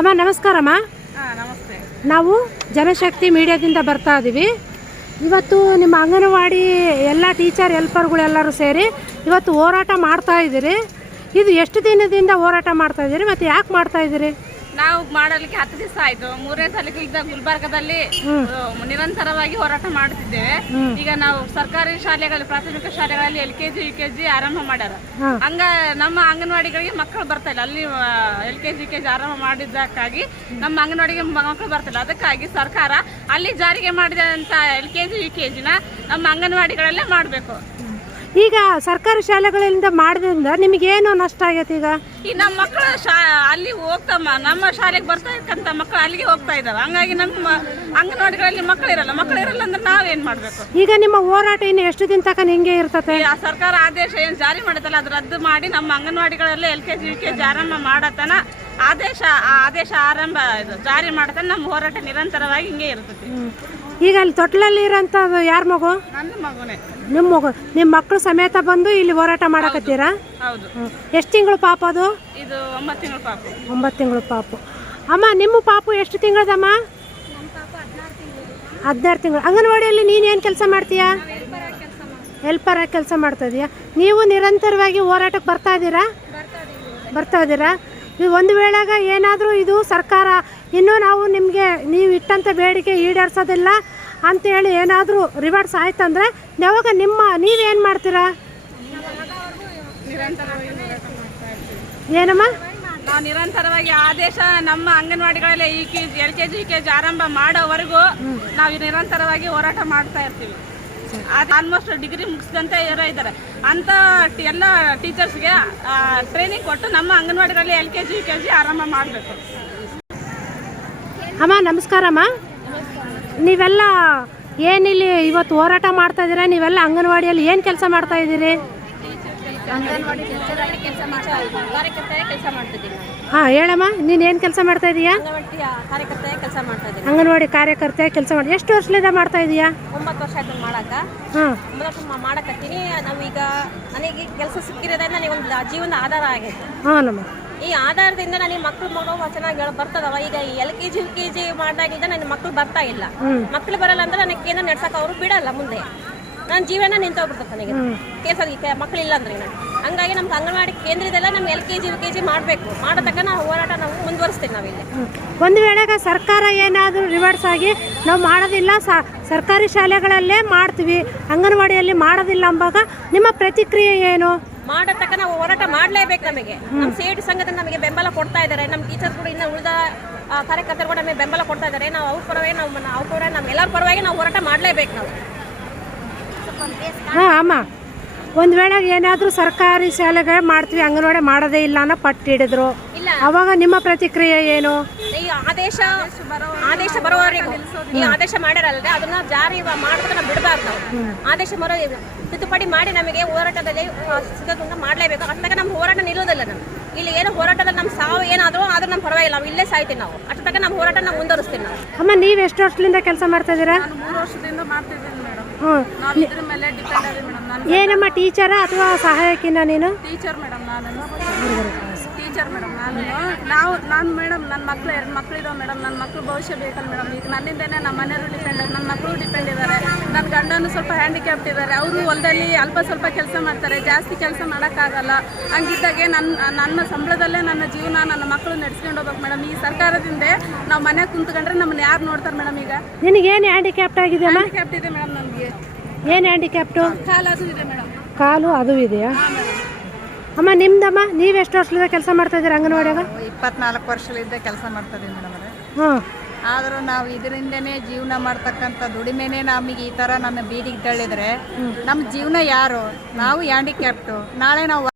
ಅಮ್ಮ ನಮಸ್ಕಾರಮ್ಮ. ನಮಸ್ತೆ. ನಾವು ಜನಶಕ್ತಿ ಮೀಡಿಯಾದಿಂದ ಬರ್ತಾ ಇದ್ದೀವಿ. ಇವತ್ತು ನಿಮ್ಮ ಅಂಗನವಾಡಿ ಎಲ್ಲ ಟೀಚರ್ ಹೆಲ್ಪರ್ಗಳೆಲ್ಲರೂ ಸೇರಿ ಇವತ್ತು ಹೋರಾಟ ಮಾಡ್ತಾ ಇದ್ದೀರಿ. ಇದು ಎಷ್ಟು ದಿನದಿಂದ ಹೋರಾಟ ಮಾಡ್ತಾ ಇದ್ದೀರಿ ಮತ್ತು ಯಾಕೆ ಮಾಡ್ತಾ ಇದ್ದೀರಿ? ನಾವು ಮಾಡಲಿಕ್ಕೆ 10 ದಿವಸ ಆಯ್ತು. 3ನೇ ತಾರೀಕಿಂದ ಗುಲ್ಬರ್ಗದಲ್ಲಿ ನಿರಂತರವಾಗಿ ಹೋರಾಟ ಮಾಡುತ್ತಿದ್ದೇವೆ. ಈಗ ನಾವು ಸರ್ಕಾರಿ ಶಾಲೆಗಳಲ್ಲಿ, ಪ್ರಾಥಮಿಕ ಶಾಲೆಗಳಲ್ಲಿ LKG UKG ಆರಂಭ ಮಾಡ್ಯಾರ. ಹಂಗ ನಮ್ಮ ಅಂಗನವಾಡಿಗಳಿಗೆ ಮಕ್ಕಳು ಬರ್ತಾ ಇಲ್ಲ. ಅಲ್ಲಿ LKG UKG ಆರಂಭ ಮಾಡಿದ್ದಕ್ಕಾಗಿ ನಮ್ಮ ಅಂಗನವಾಡಿಗೆ ಮಕ್ಕಳು ಬರ್ತಿಲ್ಲ. ಅದಕ್ಕಾಗಿ ಸರ್ಕಾರ ಅಲ್ಲಿ ಜಾರಿಗೆ ಮಾಡಿದಂತ LKG UKG ನಮ್ಮ ಅಂಗನವಾಡಿಗಳಲ್ಲೇ ಮಾಡಬೇಕು. ಈಗ ಸರ್ಕಾರಿ ಶಾಲೆಗಳಿಂದ ಮಾಡಿದ್ರಿಂದ ನಿಮಗೇನು ನಷ್ಟ ಆಗೈತೆ? ಈಗ ನಮ್ಮ ಮಕ್ಕಳು ಅಲ್ಲಿ ಹೋಗ್ತಮ್ಮ, ನಮ್ಮ ಶಾಲೆಗೆ ಬರ್ತಾ ಇರ್ತಕ್ಕಂಥ ಮಕ್ಕಳು ಅಲ್ಲಿಗೆ ಹೋಗ್ತಾ ಇದ್ದಾವೆ. ಹಂಗಾಗಿ ನಮ್ಮ ಅಂಗನವಾಡಿಗಳಲ್ಲಿ ಮಕ್ಕಳಿರಲ್ಲ ಅಂದ್ರೆ ನಾವೇನ್ ಮಾಡ್ಬೇಕು? ಈಗ ನಿಮ್ಮ ಹೋರಾಟ ಇನ್ನು ಎಷ್ಟು ದಿನ ತನಕ ಹಿಂಗೆ ಇರ್ತದೆ? ಆ ಸರ್ಕಾರ ಆದೇಶ ಏನು ಜಾರಿ ಮಾಡುತ್ತಲ್ಲ ಅದು ರದ್ದು ಮಾಡಿ ನಮ್ಮ ಅಂಗನವಾಡಿಗಳಲ್ಲಿ LKG UKG ಆರಂಭ ಮಾಡತನ ಆದೇಶ ಆರಂಭ ಜಾರಿ ಮಾಡತನ ನಮ್ಮ ಹೋರಾಟ ನಿರಂತರವಾಗಿ ಹಿಂಗೆ ಇರ್ತದೆ. ಈಗ ಅಲ್ಲಿ ತೊಟ್ಲಲ್ಲಿ ಇರೋಂಥದ್ದು ಯಾರ ಮಗು? ನನ್ನ ಮಗುನೇ. ನಿಮ್ಮ ಮಗು, ನಿಮ್ಮ ಮಕ್ಕಳು ಸಮೇತ ಬಂದು ಇಲ್ಲಿ ಹೋರಾಟ ಮಾಡಕತ್ತೀರಾ? ಹೌದು. ಎಷ್ಟು ತಿಂಗಳು ಪಾಪ ಅದು? ಇದು 9 ತಿಂಗಳು ಪಾಪು. 9 ತಿಂಗಳು ಪಾಪು. ಅಮ್ಮ ನಿಮ್ಮ ಪಾಪು ಎಷ್ಟು ತಿಂಗಳದಮ್ಮ? 16 ತಿಂಗಳು. ಅಂಗನವಾಡಿಯಲ್ಲಿ ನೀನೇನು ಕೆಲಸ ಮಾಡ್ತೀಯಾ? ಹೆಲ್ಪರ್ ಆಗಿ ಕೆಲಸ ಮಾಡ್ತಾ ಇದೀಯಾ? ನೀವು ನಿರಂತರವಾಗಿ ಹೋರಾಟಕ್ಕೆ ಬರ್ತಾ ಇದ್ದೀರಾ? ಇದು ಒಂದು ವೇಳೆಗ ಏನಾದರೂ ಇದು ಸರ್ಕಾರ ಇನ್ನೂ ನಾವು ನಿಮಗೆ ನೀವು ಇಟ್ಟಂಥ ಬೇಡಿಕೆ ಈಡೇರಿಸೋದಿಲ್ಲ ಅಂತೇಳಿ ಏನಾದರೂ ರಿವರ್ಸ್ ಆಯ್ತಂದ್ರೆ ಯಾವಾಗ ನೀವೇನು ಮಾಡ್ತೀರಾ? ಏನಮ್ಮ? ನಾವು ನಿರಂತರವಾಗಿ ಆದೇಶ ನಮ್ಮ ಅಂಗನವಾಡಿಗಳಲ್ಲಿ LKG UKG ಆರಂಭ ಮಾಡೋವರೆಗೂ ನಾವು ನಿರಂತರವಾಗಿ ಹೋರಾಟ ಮಾಡ್ತಾ ಇರ್ತೀವಿ. ಆಲ್ಮೋಸ್ಟ್ ಡಿಗ್ರಿ ಮುಗಿಸಿದಂತೆ ಇದ್ದಾರೆ ಅಂತ ಎಲ್ಲ ಟೀಚರ್ಸ್ಗೆ ಟ್ರೈನಿಂಗ್ ಕೊಟ್ಟು ನಮ್ಮ ಅಂಗನವಾಡಿಗಳಲ್ಲಿ LKG UKG ಆರಂಭ ಮಾಡಬೇಕು. ಅಮ್ಮ ನಮಸ್ಕಾರಮ್ಮ. ನೀವೆಲ್ಲ ಏನಿಲ್ಲಿ ಇವತ್ತು ಹೋರಾಟ ಮಾಡ್ತಾ ಇದ್ದೀರಾ? ನೀವೆಲ್ಲ ಅಂಗನವಾಡಿಯಲ್ಲಿ ಏನು ಕೆಲಸ ಮಾಡ್ತಾ ಇದ್ದೀರಿ? ಹಾಂ ಹೇಳಮ್ಮ, ನೀನು ಏನು ಕೆಲಸ ಮಾಡ್ತಾ ಇದೀಯಾ? ಅಂಗನವಾಡಿ ಕಾರ್ಯಕರ್ತೆ ಕೆಲಸ ಮಾಡಿ. ಎಷ್ಟು ವರ್ಷದಿಂದ ಮಾಡ್ತಾ ಇದೀಯಾ? 9 ವರ್ಷ ಆಯ್ತು ಮಾಡಾಕ. ಮಾಡಕತ್ತೀನಿ. ನಾವೀಗ ನನಗೆ ಕೆಲಸ ಸಿಕ್ಕಿರೋದ್ರಿಂದ ನನಗೆ ಒಂದು ಜೀವನದ ಆಧಾರ ಆಗೈತೆ. ಹಾಂ ನಮ್ಮ ಈ ಆಧಾರದಿಂದ ನನಗೆ ಮಕ್ಕಳು ಚೆನ್ನಾಗಿ ಬರ್ತದವ. ಈಗ LKG UKG ಮಾಡಿದಾಗಿಂದ ನನ್ನ ಮಕ್ಕಳು ಬರ್ತಾ ಇಲ್ಲ. ಮಕ್ಕಳು ಬರಲ್ಲ ಅಂದ್ರೆ ನನಗೆ ಕೇಂದ್ರ ನಡ್ಸಕ್ಕೆ ಅವರು ಬಿಡಲ್ಲ. ಮುಂದೆ ನನ್ನ ಜೀವನ ನಿಂತೋಗ್ಬಿಡ್ತದೆ ನನಗೆ ಕೆಲಸ ಮಕ್ಕಳಿಲ್ಲ ಅಂದ್ರೆ. ಹಂಗಾಗಿ ನಮ್ಗೆ ಅಂಗನವಾಡಿ ಕೇಂದ್ರದೆಲ್ಲ ನಮ್ಗೆ LKG UKG ಮಾಡಬೇಕು. ಮಾಡತಕ್ಕ ನಾವು ಹೋರಾಟ ನಾವು ಮುಂದುವರಿಸ್ತೀವಿ. ನಾವಿಲ್ಲಿ ಒಂದು ವೇಳೆಗೆ ಸರ್ಕಾರ ಏನಾದರೂ ರಿವರ್ಸ್ ಆಗಿ ನಾವು ಮಾಡೋದಿಲ್ಲ, ಸರ್ಕಾರಿ ಶಾಲೆಗಳಲ್ಲೇ ಮಾಡ್ತೀವಿ, ಅಂಗನವಾಡಿಯಲ್ಲಿ ಮಾಡೋದಿಲ್ಲ ಅಂಬಾಗ ನಿಮ್ಮ ಪ್ರತಿಕ್ರಿಯೆ ಏನು? ಮಾಡತಕ್ಕ ನಾವು ಹೋರಾಟ ಮಾಡಲೇಬೇಕು. ನಮಗೆ ನಮ್ಮ CIT ಸಂಘದಿಂದ ನಮಗೆ ಬೆಂಬಲ ಕೊಡ್ತಾ ಇದ್ದಾರೆ. ನಮ್ಮ ಟೀಚರ್ಸ್ ಕೂಡ ಇನ್ನು ಉಳಿದ ಕಾರ್ಯಕರ್ತರು ಕೂಡ ನಮಗೆ ಬೆಂಬಲ ಕೊಡ್ತಾ ಇದ್ದಾರೆ. ನಾವು ಅವ್ರ ಪರವಾಗಿ ನಮ್ಮ ಎಲ್ಲರ ಪರವಾಗಿ ನಾವು ಹೋರಾಟ ಮಾಡಲೇಬೇಕು. ನಾವು ಹಾಂ ಅಮ್ಮ, ಒಂದು ವೇಳೆ ಏನಾದರೂ ಸರ್ಕಾರಿ ಶಾಲೆಗಳು ಮಾಡ್ತೀವಿ, ಅಂಗನವಾಡಿ ಮಾಡೋದೇ ಇಲ್ಲ ಅನ್ನೋ ಪಟ್ಟು ಹಿಡಿದ್ರು, ಅವಾಗ ನಿಮ್ಮ ಪ್ರತಿಕ್ರಿಯೆ ಏನು? ಈ ಆದೇಶ ಬರೋವರೆಗೂ ಈ ಆದೇಶ ಮಾಡ್ಯಾರಲ್ರಿ, ಅದನ್ನ ಜಾರಿ ಮಾಡೋದನ್ನ ನಾವು ಬಿಡಬಾರ್ದು. ಆದೇಶ ತಿದ್ದುಪಡಿ ಮಾಡಿ ನಮಗೆ ಹೋರಾಟದಲ್ಲಿ ಸಿಗೋದನ್ನ ಮಾಡಲೇಬೇಕು. ಅಷ್ಟಕ್ಕೆ ನಮ್ಮ ಹೋರಾಟ ನಿಲ್ಲೋದಿಲ್ಲ. ನಮ್ಗೆ ಇಲ್ಲಿ ಏನೋ ಹೋರಾಟದಲ್ಲಿ ನಮ್ಮ ಸಾವು ಏನಾದರೂ ಆದ್ರೂ ನಮ್ಮ ಪರವಾಗಿಲ್ಲ, ನಾವು ಇಲ್ಲೇ ಸಾಯ್ತೀವಿ. ನಾವು ಅಷ್ಟಕ್ಕೆ ನಮ್ಮ ಹೋರಾಟ ನಾವು ಮುಂದುವರಿಸ್ತೀವಿ. ನಾವು ಅಮ್ಮ, ನೀವು ಎಷ್ಟು ವರ್ಷದಿಂದ ಕೆಲಸ ಮಾಡ್ತಾ ಇದ್ದೀರಾ? 3 ವರ್ಷದಿಂದ ಮಾಡ್ತಿದ್ದೀನಿ ಮೇಡಮ್. ಇದ್ರ ಮೇಲೆ ಡಿಪೆಂಡ್ ಆಗಿದೆ ಮೇಡಮ್. ನಾನು ಏನಮ್ಮ, ಟೀಚರಾ ಅಥವಾ ಸಹಾಯಕಿನ? ನೀನು ಟೀಚರ್ ಮೇಡಮ್. ನಾನು ಮೇಡಮ್ ನನ್ನ ಮಕ್ಕಳು 2 ಮಕ್ಕಳಿದಾವೆ ಮೇಡಮ್. ನನ್ನ ಮಕ್ಕಳು ಭವಿಷ್ಯ ಬೇಕಲ್ಲ ಮೇಡಮ್. ಈಗ ನನ್ನಿಂದನೇ ನಮ್ಮ ಮನೆಯವರು ಡಿಪೆಂಡ್, ನನ್ನ ಮಕ್ಕಳು ಡಿಪೆಂಡ್ ಇದ್ದಾರೆ. ನನ್ನ ಗಂಡನೂ ಸ್ವಲ್ಪ ಹ್ಯಾಂಡಿಕ್ಯಾಪ್ಟ್ ಇದ್ದಾರೆ. ಅವರು ಹೊಲದಲ್ಲಿ ಸ್ವಲ್ಪ ಕೆಲಸ ಮಾಡ್ತಾರೆ, ಜಾಸ್ತಿ ಕೆಲಸ ಮಾಡೋಕ್ಕಾಗಲ್ಲ. ಹಂಗಿದ್ದಾಗೆ ನನ್ನ ಸಂಬಳದಲ್ಲೇ ನನ್ನ ಜೀವನ, ನನ್ನ ಮಕ್ಕಳು ನಡೆಸ್ಕೊಂಡು ಹೋಗ್ಬೇಕು ಮೇಡಮ್. ಈ ಸರ್ಕಾರದಿಂದ ನಾವು ಮನೆ ಕುಂತ್ಕೊಂಡ್ರೆ ನಮ್ಮನ್ನ ಯಾರು ನೋಡ್ತಾರೆ ಮೇಡಮ್? ಈಗ ನಿನಗೇನು ಹ್ಯಾಂಡಿಕ್ಯಾಪ್ಟ್ ಆಗಿದೆ? ಹ್ಯಾಂಡಿಕ್ಯಾಪ್ಟ್ ಇದೆ ಮೇಡಮ್. ನನಗೆ ಏನು ಹ್ಯಾಂಡಿಕ್ಯಾಪ್ಟು? ಕಾಲು ಅದು ಇದೆ ಮೇಡಮ್. ಕಾಲು ಅದು ಇದೆಯಾ? ಅಮ್ಮ ನಿಮ್ದಮ್ಮ, ನೀವು ಎಷ್ಟು ವರ್ಷದಿಂದ ಕೆಲಸ ಮಾಡ್ತಾ ಇದ್ದೀರಾ ಅಂಗನವಾಡಿಯಾಗ? 24 ವರ್ಷದಿಂದ ಕೆಲಸ ಮಾಡ್ತಾ ಇದೀವಿ ಮೇಡಮ್. ಹಾಂ, ಆದರೂ ನಾವು ಇದರಿಂದನೇ ಜೀವನ ಮಾಡ್ತಕ್ಕಂಥ ದುಡಿಮೆನೇ ನಮಗೆ ಈ ಥರ ನಮ್ಮ ಬೀದಿಗೆ ತಳ್ಳಿದ್ರೆ ನಮ್ಮ ಜೀವನ ಯಾರು? ನಾವು ಹ್ಯಾಂಡಿಕ್ಯಾಪ್ಟು. ನಾಳೆ ನಾವು